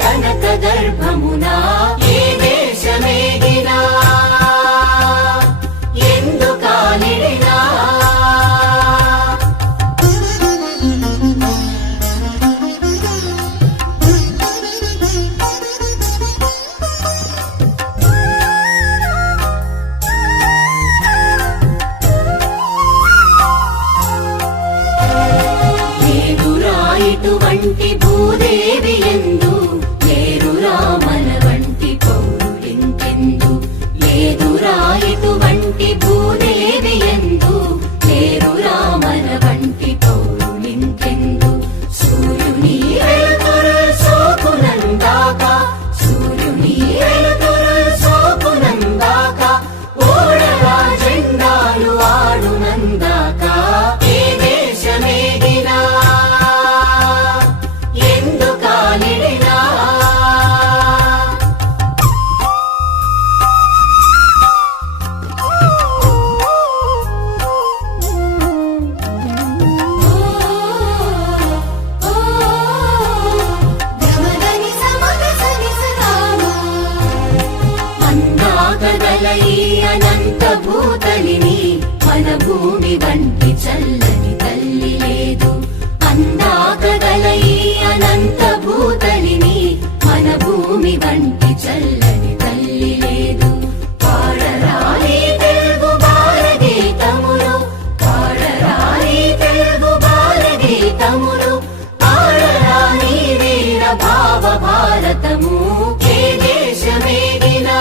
కనక గర్భమునా ఏ దేశమేగినా ఎందుకాలిడినా ఇటువంటి భూదేవి ఎందు లేరురా మన వంటి పౌరులింకెందు లేదురా ఇటువంటి భూదేవి ఎందు లేరురా మన వంటి పౌరులింకెందు సూర్యుని వెలుతురు సోకునందాక సూర్యుని వెలుతురు సోకునందాక ఓడరా జెండాలు ఆడునందాక ఏ దేశమేగినా అనంత భూతలిని మన భూమి వంటి చల్లని తల్లి లేదు అందాకగల ఈ అనంత భూతలిని మన భూమి వంటి చల్లని తల్లి లేదు పాడరాని తెలుగు బాలగీతములు పాడరాని తెలుగు బాలగీతములు ఆడరాని వీర భావ భారతము ఏ దేశమేగినా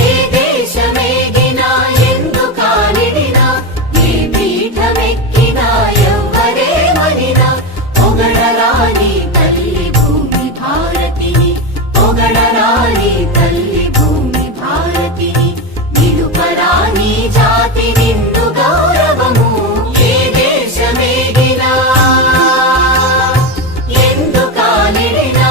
ఏ దేశమేగినా ఎందుకాలిడినా ఏ పీఠమెక్కినా ఎవ్వరేమనినా పొగడరాని తల్లి భూమి భారతిని పొగడరాని తల్లి భూమి భారతిని నిలుపరాని జాతి నిండు గౌరవము ఏ దేశమేగినా ఎందుకాలిడినా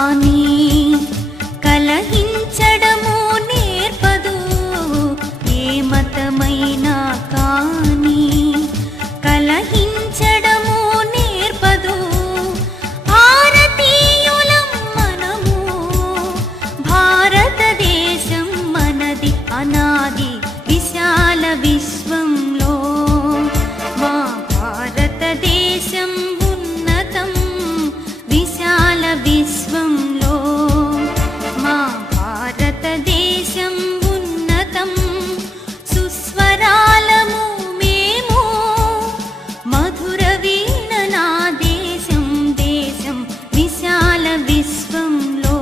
కానీ కలహించడము నేర్పదు. ఏ మతమైనా కానీ కలహించడము నేర్పదు. భారతీయులం మనము, భారతదేశం మనది అనాది విశాల విశ్వంలో. మా భారతదేశం ఉన్నతం విశాల విశ్వంలో. మా భారతదేశం ఉన్నతం సుస్వరాలము మేము. మధుర వీణ నా దేశం, దేశం విశాల విశ్వంలో.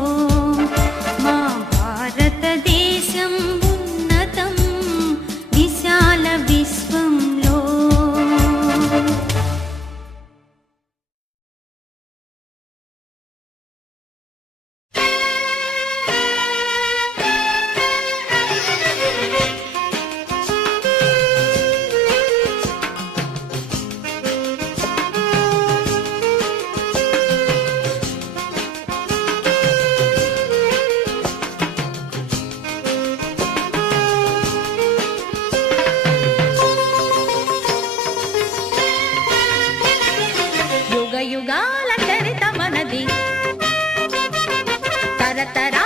మా భారతదేశం ఉన్నతం విశాల విశ్వంలో. యుగ యుగాల చరిత మనది, తరతరా